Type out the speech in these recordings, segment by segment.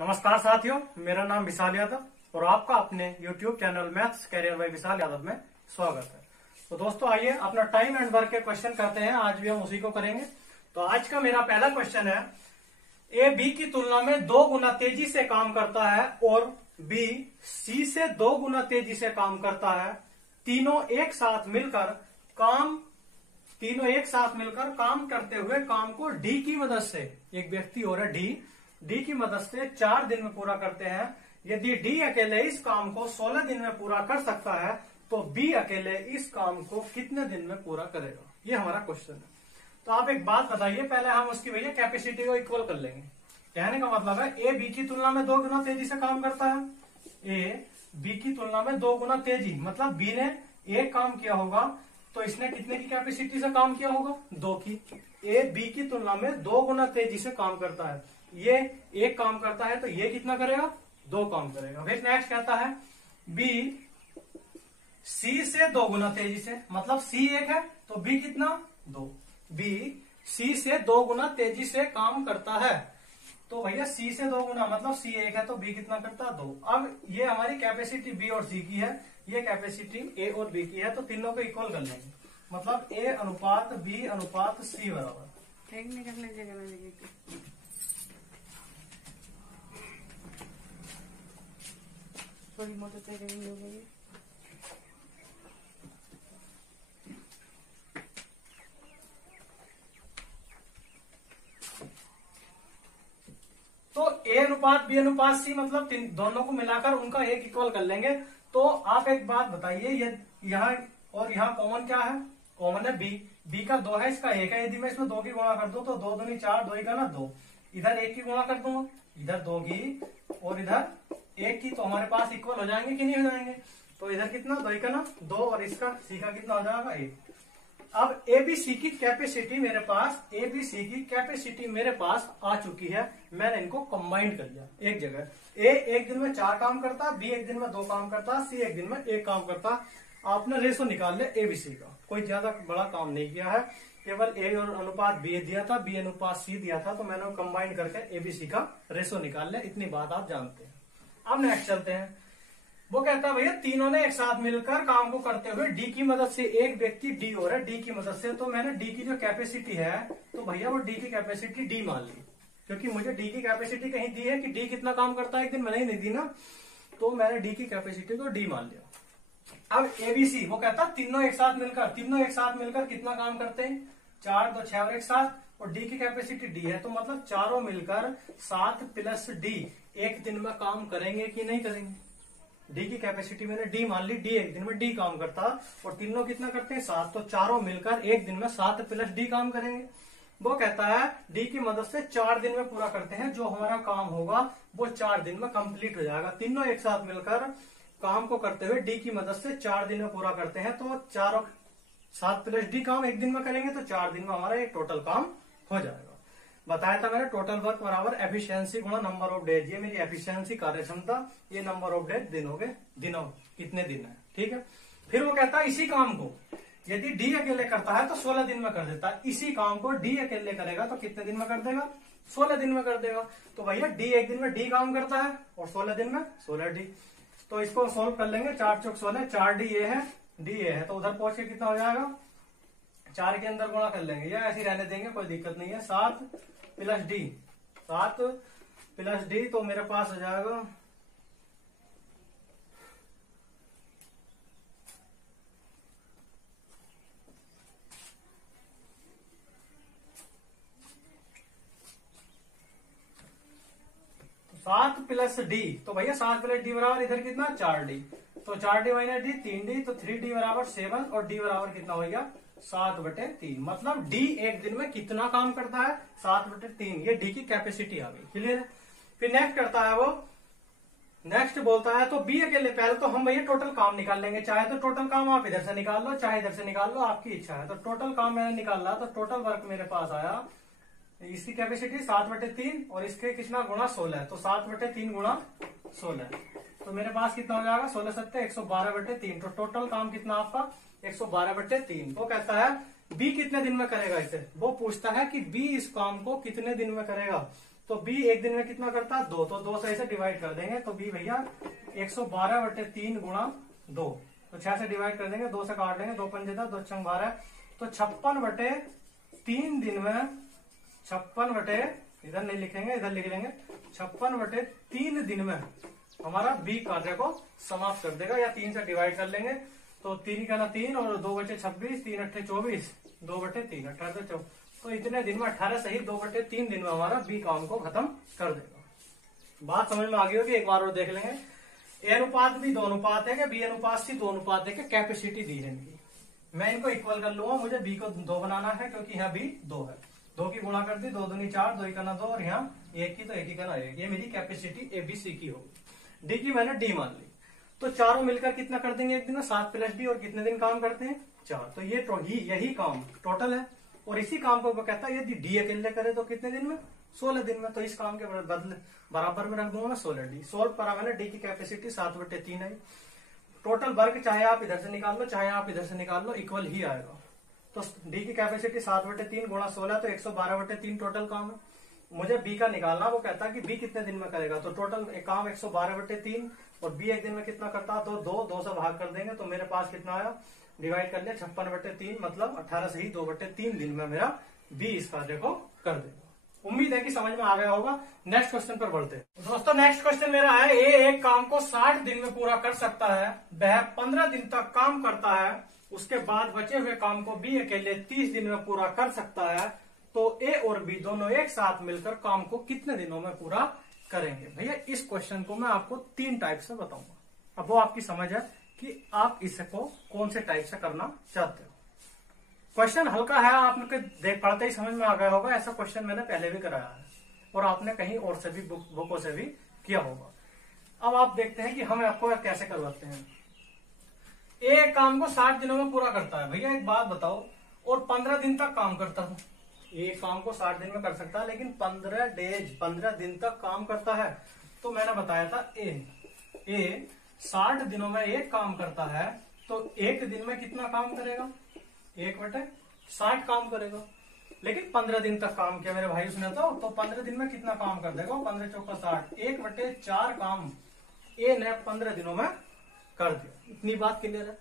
नमस्कार साथियों, मेरा नाम विशाल यादव और आपका अपने YouTube channel maths career by Vishal Yadav में स्वागत है। तो दोस्तों आइए अपना टाइम एंड वर्क के क्वेश्चन करते हैं। आज भी हम उसी को करेंगे। तो आज का मेरा पहला क्वेश्चन है, ए बी की तुलना में 2 गुना तेजी से काम करता है और बी सी से 2 गुना तेजी से काम करता है। तीनों एक साथ मिलकर काम करते हुए काम को डी की मदद से, एक व्यक्ति और है डी की मदद से 4 दिन में पूरा करते हैं। यदि डी अकेले इस काम को 16 दिन में पूरा कर सकता है तो बी अकेले इस काम को कितने दिन में पूरा करेगा? ये हमारा क्वेश्चन है। तो आप एक बात बताइए, पहले हम उसकी भैया कैपेसिटी को इक्वल कर लेंगे। कहने का मतलब है ए बी की तुलना में 2 गुना तेजी से काम करता है। ए बी की तुलना में 2 गुना तेजी, मतलब बी ने एक काम किया होगा तो इसने कितने की कैपेसिटी से काम किया होगा? 2 की। ए बी की तुलना में 2 गुना तेजी से काम करता है। ये एक काम करता है तो ये कितना करेगा? 2 काम करेगा। फिर नेक्स्ट कहता है बी सी से 2 गुना तेजी से, मतलब सी 1 है तो बी कितना? 2। बी सी से 2 गुना तेजी से काम करता है तो भैया सी से 2 गुना मतलब सी 1 है तो बी कितना करता है? 2। अब ये हमारी कैपेसिटी बी और सी की है, ये कैपेसिटी ए और बी की है, तो तीनों को इक्वल कर लेंगे। मतलब ए अनुपात बी अनुपात सी बराबर थोड़ी मोटर ट्रेनिंग हो गई। तो ए अनुपात बी अनुपात सी मतलब दोनों को मिलाकर उनका एक इक्वल कर लेंगे। तो आप एक बात बताइए, ये यहाँ और यहाँ कॉमन क्या है? कॉमन है बी का 2 है, इसका 1 है। यदि मैं इसमें 2 की गुणा कर दूं तो 2 दूनी 4, 2 का ना 2, इधर 1 की गुणा कर दूंगा, इधर 2 की और इधर 1 की, तो हमारे पास इक्वल हो जाएंगे कि नहीं हो जाएंगे? तो इधर कितना? 2 का ना 2 और इसका सी का कितना हो जाएगा? 1। अब एबीसी की कैपेसिटी मेरे पास आ चुकी है। मैंने इनको कंबाइंड कर लिया एक जगह। ए एक दिन में 4 काम करता, बी एक दिन में 2 काम करता, सी एक दिन में 1 काम करता। आपने रेशो निकाल लिया एबीसी का, कोई ज्यादा बड़ा काम नहीं किया है, केवल ए और अनुपात बी दिया था, बी अनुपात सी दिया था, तो मैंने कंबाइन करके एबीसी का रेशो निकाल लिया। इतनी बात आप जानते हैं। अब नेक्स्ट चलते हैं। वो कहता है भैया तीनों ने एक साथ मिलकर काम को करते हुए डी की मदद से, एक व्यक्ति डी हो रहा है डी की मदद से, तो मैंने डी की जो कैपेसिटी है तो भैया वो डी की कैपेसिटी डी मान ली, क्योंकि मुझे डी की कैपेसिटी कहीं दी है कि डी कितना काम करता है एक दिन में, नहीं दी ना, तो मैंने डी की कैपेसिटी को डी मान लिया। अब एबीसी वो कहता है तीनों एक साथ मिलकर कितना काम करते हैं? 4 2 6 और 1 7, और डी की कैपेसिटी डी है, तो मतलब चारों मिलकर 7 प्लस डी एक दिन में काम करेंगे कि नहीं करेंगे? डी की कैपेसिटी मैंने डी मान ली, डी एक दिन में डी काम करता और तीनों कितना करते हैं? 7, तो चारों मिलकर एक दिन में 7 प्लस डी काम करेंगे। वो कहता है डी की मदद से 4 दिन में पूरा करते हैं, जो हमारा काम होगा वो 4 दिन में कंप्लीट हो जाएगा। तीनों एक साथ मिलकर काम को करते हुए डी की मदद से 4 दिन में पूरा करते हैं, तो चारों 7 प्लस डी काम एक दिन में करेंगे तो 4 दिन में हमारा एक टोटल काम हो जाएगा। बताया था मैंने टोटल वर्क बराबर एफिशिएंसी गुणा नंबर ऑफ डेज। ये मेरी एफिशिएंसी कार्य क्षमता, ये नंबर ऑफ डेज दिन हो गए, दिनों कितने दिन है, ठीक है। फिर वो कहता है इसी काम को यदि डी अकेले करता है तो 16 दिन में कर देता है। इसी काम को डी अकेले करेगा तो कितने दिन में कर देगा? 16 दिन में कर देगा। तो भैया डी एक दिन में डी काम करता है और 16 दिन में 16 डी। तो इसको सोल्व कर लेंगे। 4 चौक 16, 4 डी ए है, डी ए है, तो उधर पहुंच के कितना हो जाएगा? 4 के अंदर गुणा कर लेंगे या ऐसे रहने देंगे, कोई दिक्कत नहीं है। 7 प्लस डी, 7 प्लस डी, तो मेरे पास हो जाएगा 7 प्लस डी, तो भैया 7 प्लस डी बराबर इधर कितना? 4 डी, तो 4 डी माइनस डी 3 डी, तो 3 डी बराबर 7 और डी बराबर कितना हो गया? 7/3। मतलब डी एक दिन में कितना काम करता है? 7/3। ये डी की कैपेसिटी आ गई, क्लियर है। फिर नेक्स्ट करता है वो, नेक्स्ट बोलता है तो बी अकेले, पहले तो हम भैया टोटल काम निकाल लेंगे। चाहे तो टोटल काम आप इधर से निकाल लो, चाहे इधर से निकाल लो, आपकी इच्छा है। तो टोटल काम मैंने निकाला तो टोटल वर्क मेरे पास आया, इसकी कैपेसिटी 7/3 और इसके कितना गुणा 16, तो 7/3 गुणा 16, तो मेरे पास कितना हो जाएगा? 16 7 112/3। तो टोटल काम कितना आपका? 112/3। वो कहता है बी कितने दिन में करेगा इसे? वो पूछता है कि बी इस काम को कितने दिन में करेगा। तो बी एक दिन में कितना करता है 2, तो 2 से इसे डिवाइड कर देंगे तो बी भैया 112/3 गुणा 2, तो 6 से डिवाइड कर देंगे, 2 से काट देंगे, 2 पंजे 10, 2 छंग 12, तो 56/3 दिन में 56 इधर नहीं लिखेंगे, इधर लिख लेंगे 56/3 दिन में हमारा बी कार्य को समाप्त कर देगा, या 3 से डिवाइड कर लेंगे तो 3 का 3 और 2/26, 3 8 24, 2/3 18 24, तो इतने दिन में 18 सही 2/3 दिन में हमारा बी काम को खत्म कर देगा। बात समझ में आ गई होगी, एक बार और देख लेंगे। ए अनुपात भी 2 अनुपात है, बी अनुपात सी 2 अनुपात है, कैपेसिटी दी है इनकी। मैं इनको इक्वल कर लूंगा, मुझे बी को 2 बनाना है क्योंकि यहाँ बी 2 है, 2 की गुणा कर दी, 2 दूनी 4, 2 का 2 और यहाँ 1 की तो 1 का 1, ये मेरी कैपेसिटी एबीसी की होगी। डी की मैंने डी मान ली, तो चारों मिलकर कितना कर देंगे एक दिन में 7 + डी, और कितने दिन काम करते हैं 4, तो ये यही काम टोटल है। और इसी काम को वो कहता है यदि डी अकेले करे तो कितने दिन में 16 दिन में, तो इस काम के बदले बराबर में रख दूंगा मैं 16D। सोल्व करा मैंने, डी की कैपेसिटी 7/3 है। टोटल वर्क चाहे आप इधर से निकाल लो चाहे आप इधर से निकाल लो इक्वल ही आएगा। तो डी की कैपेसिटी 7/3 गुणा 16 तो 112/3 टोटल काम है। मुझे बी का निकालना, वो कहता है कि बी कितने दिन में करेगा, तो टोटल काम 112/3 और बी एक दिन में कितना करता है तो 2 से भाग कर देंगे तो मेरे पास कितना आया, डिवाइड कर लिया 56/3 मतलब 18 से ही 2/3 दिन में मेरा बी इस कार्य को कर देगा। उम्मीद है कि समझ में आ गया होगा। नेक्स्ट क्वेश्चन पर बढ़ते हैं दोस्तों। नेक्स्ट क्वेश्चन मेरा है, ए एक काम को 60 दिन में पूरा कर सकता है, वह 15 दिन तक काम करता है, उसके बाद बचे हुए काम को बी अकेले 30 दिन में पूरा कर सकता है, तो ए और बी दोनों एक साथ मिलकर काम को कितने दिनों में पूरा करेंगे। भैया इस क्वेश्चन को मैं आपको 3 टाइप से बताऊंगा, अब वो आपकी समझ है कि आप इसको कौन से टाइप से करना चाहते हो। क्वेश्चन हल्का है, आपने देख पढ़ते ही समझ में आ गया होगा, ऐसा क्वेश्चन मैंने पहले भी कराया है और आपने कहीं और से भी बुकों से भी किया होगा। अब आप देखते हैं कि हम आपको कैसे करवाते हैं। एक काम को 60 दिनों में पूरा करता है, भैया एक बात बताओ, और 15 दिन तक काम करता है। एक काम को 60 दिन में कर सकता है लेकिन 15 दिन तक काम करता है। तो मैंने बताया था ए 60 दिनों में एक काम करता है, तो एक दिन में कितना काम करेगा, 1/60 काम करेगा। लेकिन 15 दिन तक काम किया मेरे भाई उसने, तो 15 दिन में कितना काम कर देगा, 15 चौका 60, 1/4 काम ए ने 15 दिनों में कर दिया। इतनी बात क्लियर है।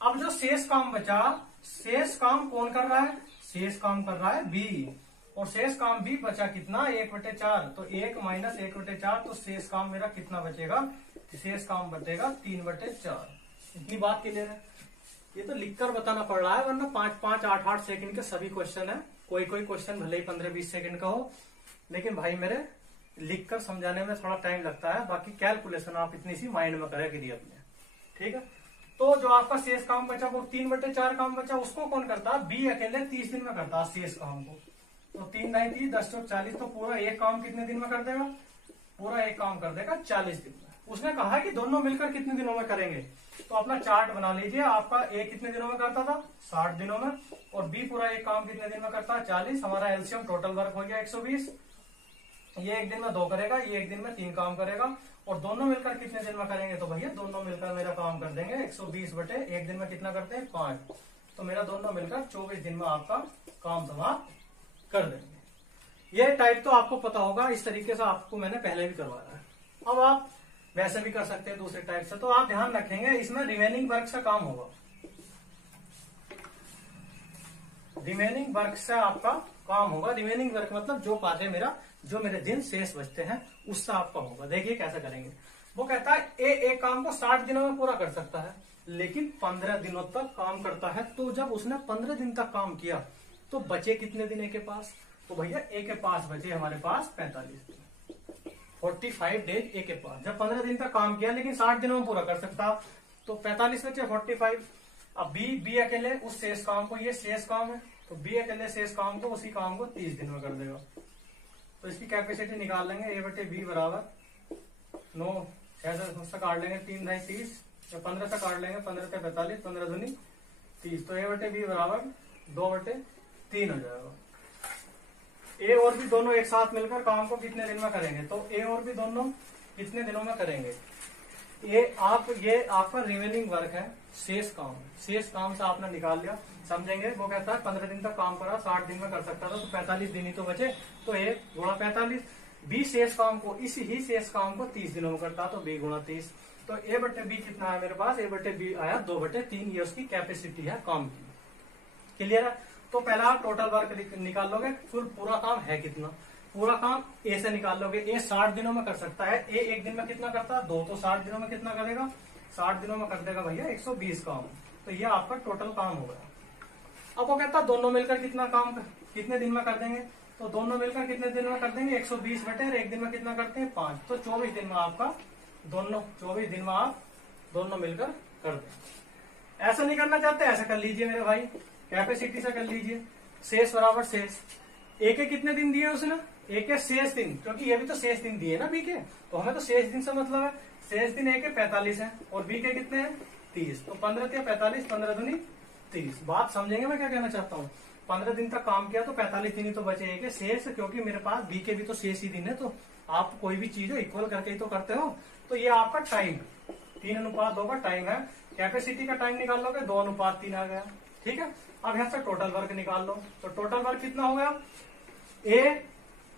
अब जो शेष काम बचा, शेष काम कौन कर रहा है, शेष काम कर रहा है बी, और शेष काम बी बचा कितना 1/4, तो 1 - 1/4, तो शेष काम मेरा कितना बचेगा, शेष काम बचेगा 3/4। इतनी बात क्लियर है। ये तो लिखकर बताना पड़ रहा है, वरना 5-5, 8-8 सेकंड के सभी क्वेश्चन है। कोई क्वेश्चन भले ही 15-20 सेकंड का हो, लेकिन भाई मेरे लिखकर समझाने में थोड़ा टाइम लगता है, बाकी कैलकुलेशन आप इतनी सी माइंड में करें गिरी अपने, ठीक है। तो जो आपका शेष काम बचा वो 3/4 काम बचा, उसको कौन करता है, बी अकेले 30 दिन में करता है शेष काम को। तो 3 9 30 10 चौक 40, तो पूरा एक काम कितने दिन में कर देगा, पूरा एक काम कर देगा 40 दिन में। उसने कहा कि दोनों मिलकर कितने दिनों में करेंगे, तो अपना चार्ट बना लीजिए। आपका ए कितने दिनों में करता था 60 दिनों में, और बी पूरा एक काम कितने दिन में करता है 40। हमारा एलसीएम टोटल वर्क हो गया 120। ये एक दिन में 2 करेगा, ये एक दिन में 3 काम करेगा, और दोनों मिलकर कितने दिन में करेंगे, तो भैया दोनों मिलकर मेरा काम कर देंगे 120 एक दिन में कितना करते हैं 5, तो मेरा दोनों मिलकर 24 दिन में आपका काम समाप्त कर देंगे। ये टाइप तो आपको पता होगा, इस तरीके से आपको मैंने पहले भी करवाया है। अब आप वैसे भी कर सकते हैं दूसरे टाइप से, तो आप ध्यान रखेंगे इसमें रिमेनिंग वर्क से काम होगा। रिमेनिंग वर्क से आपका काम होगा। रिमेनिंग वर्क मतलब जो कार्य मेरा, जो मेरे दिन शेष बचते हैं उससे आपका होगा। देखिए कैसे करेंगे। वो कहता है एक काम को 60 दिनों में पूरा कर सकता है, लेकिन 15 दिनों तक काम करता है। तो जब उसने 15 दिन तक काम किया तो बचे कितने दिन ए के पास, तो भैया ए के पास बचे हमारे पास 45 दिन, 45 डेज ए के पास। जब 15 दिन तक काम किया लेकिन 60 दिनों में पूरा कर सकता, तो 45 बचे 45। अब बी अकेले उस शेष काम को, ये शेष काम है, तो बी अकेले शेष काम को, उसी काम को 30 दिन में कर देगा। तो इसकी कैपेसिटी निकाल लेंगे, A/B बराबर 9, 6 से काट लेंगे 3 9 30, 15 से काट लेंगे 15 से 45, 15 दूनी 30, तो A/B बराबर 2/3 हो जाएगा। ए और बी दोनों एक साथ मिलकर काम को कितने दिन में करेंगे, तो ए और बी दोनों कितने दिनों में करेंगे। ये आपका रिमेनिंग वर्क है, शेष काम। शेष काम से आपने निकाल लिया, समझेंगे। वो कहता है 15 दिन तक काम करा, 60 दिन में कर सकता था, तो 45 दिन ही तो बचे, तो 1 × 45। बी शेष काम को, इसी ही शेष काम को 30 दिनों में करता, तो बी गुणा 30। तो ए बटे बी कितना है मेरे पास, ए बटे बी आया 2/3, ये उसकी कैपेसिटी है काम की। क्लियर है। तो पहला आप टोटल वर्क निकाल लोगे, फुल पूरा काम है कितना, पूरा काम ए से निकाल लोगे। ए 60 दिनों में कर सकता है, ए एक दिन में कितना करता है 2, तो 60 दिनों में कितना करेगा, 60 दिनों में कर देगा भैया 120 काम। तो ये आपका टोटल काम होगा। अब वो कहता है दोनों मिलकर कितना काम कितने दिन में कर देंगे, तो दोनों मिलकर कितने दिन में कर देंगे 120 बटे एक दिन में कितना करते हैं 5, तो 24 दिन में आपका दोनों, 24 दिन में आप दोनों मिलकर कर दें। ऐसा नहीं करना चाहते ऐसा कर लीजिए मेरे भाई, कैपेसिटी से कर लीजिए। शेष बराबर शेष, एक के कितने दिन दिए उसने, एक के शेष दिन, क्योंकि ये भी तो शेष दिन दिए ना बी के, तो हमें तो शेष दिन से मतलब है। शेष दिन एक के 45 है और बी के कितने हैं 30, तो 15 या 45, 15 दूनी 30। बात समझेंगे मैं क्या कहना चाहता हूँ। 15 दिन तक काम किया तो 45 दिन ही तो बचे एक शेष, क्योंकि मेरे पास बी के भी तो शेष ही दिन है, तो आप कोई भी चीज इक्वल करके ही तो करते हो। तो ये आपका टाइम 3:2 का टाइम है। कैपेसिटी का टाइम निकाल लोगे 2:3 आ गया। ठीक है। अब यहाँ से टोटल वर्क निकाल लो, तो टोटल वर्क कितना हो गया, ए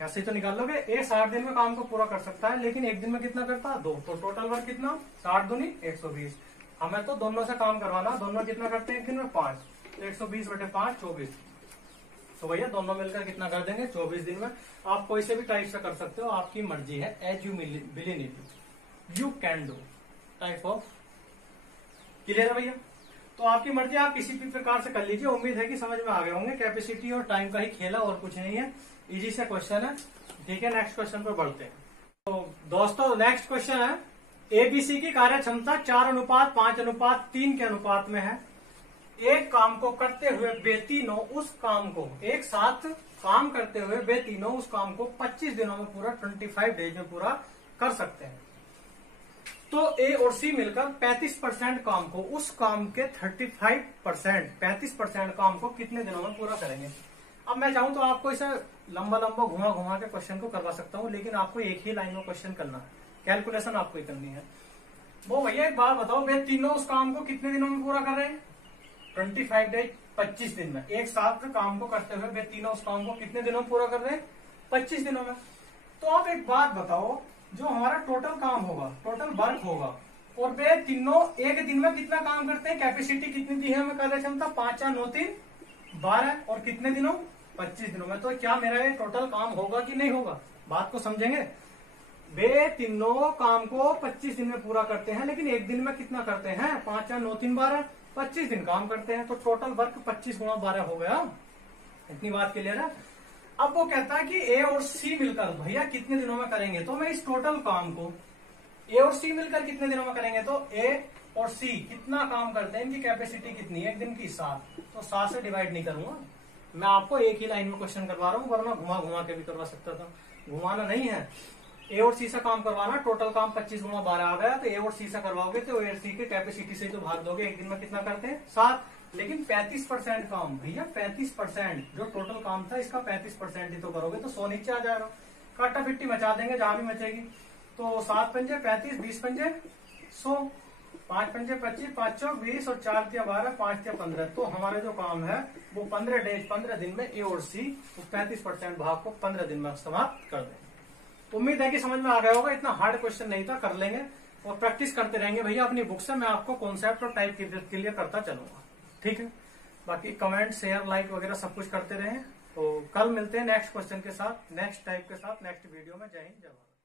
ऐसे ही तो निकाल लोगे, ए 60 दिन में काम को पूरा कर सकता है, लेकिन एक दिन में कितना करता है 2, तो टोटल वर्क कितना 60 दूनी 120। हमें तो दोनों से काम करवाना, दोनों कितना करते हैं एक दिन में 5, तो 120 बटे 5 24। तो भैया दोनों मिलकर कितना कर देंगे 24 दिन में। आप कोई से भी टाइप से कर सकते हो, आपकी मर्जी है। As you believe you can do type of. Clear है भैया। तो आपकी मर्जी, आप किसी भी प्रकार से कर लीजिए। उम्मीद है कि समझ में आ गए होंगे। कैपेसिटी और टाइम का ही खेला और कुछ नहीं है, इजी सा क्वेश्चन है। ठीक है, नेक्स्ट क्वेश्चन पर बढ़ते हैं। तो दोस्तों नेक्स्ट क्वेश्चन है, एबीसी की कार्य क्षमता 4:5:3 के अनुपात में है। एक काम को करते हुए वे तीनों उस काम को एक साथ काम करते हुए वे तीनों उस काम को 25 दिनों में पूरा 25 डेज में पूरा कर सकते हैं। तो ए और सी मिलकर 35% काम को, उस काम के 35% काम को कितने दिनों में पूरा करेंगे। अब मैं चाहूं तो आपको इसे लंबा लंबा घुमा घुमा के क्वेश्चन को करवा सकता हूं, लेकिन आपको एक ही लाइन में क्वेश्चन करना है, कैलकुलेशन आपको ही करनी है। वो भैया एक बात बताओ, वे तीनों उस काम को कितने दिनों में पूरा कर रहे हैं 25 डेज, 25 दिन में। एक साथ काम को करते हुए वे तीनों उस काम को कितने दिनों में पूरा कर रहे हैं 25 दिनों में। तो आप एक बात बताओ, जो हमारा टोटल काम होगा, टोटल वर्क होगा, और वे तीनों एक दिन में कितना काम करते हैं, कैपेसिटी कितनी दी है हमें कार्य क्षमता 5 4 9 3 12, और कितने दिनों 25 दिनों में। तो क्या मेरा ये टोटल काम होगा कि नहीं होगा, बात को समझेंगे। वे तीनों काम को 25 दिन में पूरा करते हैं, लेकिन एक दिन में कितना करते हैं 5 4 9 3 12, 25 दिन काम करते हैं। तो टोटल वर्क 25 × 12 हो गया। इतनी बात क्लियर है। अब वो कहता है कि ए और सी मिलकर भैया कितने दिनों में करेंगे, तो मैं इस टोटल काम को ए और सी मिलकर कितने दिनों में करेंगे, तो ए और सी कितना काम करते हैं, इनकी कैपेसिटी कितनी है एक दिन की 7, तो 7 से डिवाइड नहीं करूंगा मैं, आपको एक ही लाइन में क्वेश्चन करवा रहा हूँ, वरना घुमा घुमा के भी करवा सकता था, घुमाना नहीं है। ए और सी से काम करवाना, टोटल काम 25 × 12 आ गया, तो ए और सी से करवाओगे तो ए और सी की कैपेसिटी से जो भाग दोगे एक दिन में कितना करते हैं 7, लेकिन 35% काम भैया 35%, जो टोटल काम था इसका 35% ही तो करोगे, तो 100 नीचे आ जाएगा। काटा पिट्टी मचा देंगे जहां भी मचेगी। तो 7 पंजे 35, 20 पंजे 100, 5 पंजे 25, 5 चौक 20, और 4 × 12, 5 × 15। तो हमारा जो काम है वो 15 डेज 15 दिन में ए और सी उस 35% भाग को 15 दिन में समाप्त कर देंगे। उम्मीद है कि समझ में आ गया होगा। इतना हार्ड क्वेश्चन नहीं था, कर लेंगे और प्रैक्टिस करते रहेंगे भैया अपनी बुक से। मैं आपको कॉन्सेप्ट और टाइप क्लियर करता चलूंगा। ठीक है, बाकी कमेंट शेयर लाइक वगैरह सब कुछ करते रहें। तो कल मिलते हैं नेक्स्ट क्वेश्चन के साथ, नेक्स्ट टाइप के साथ, नेक्स्ट वीडियो में। जय हिंद जय भारत।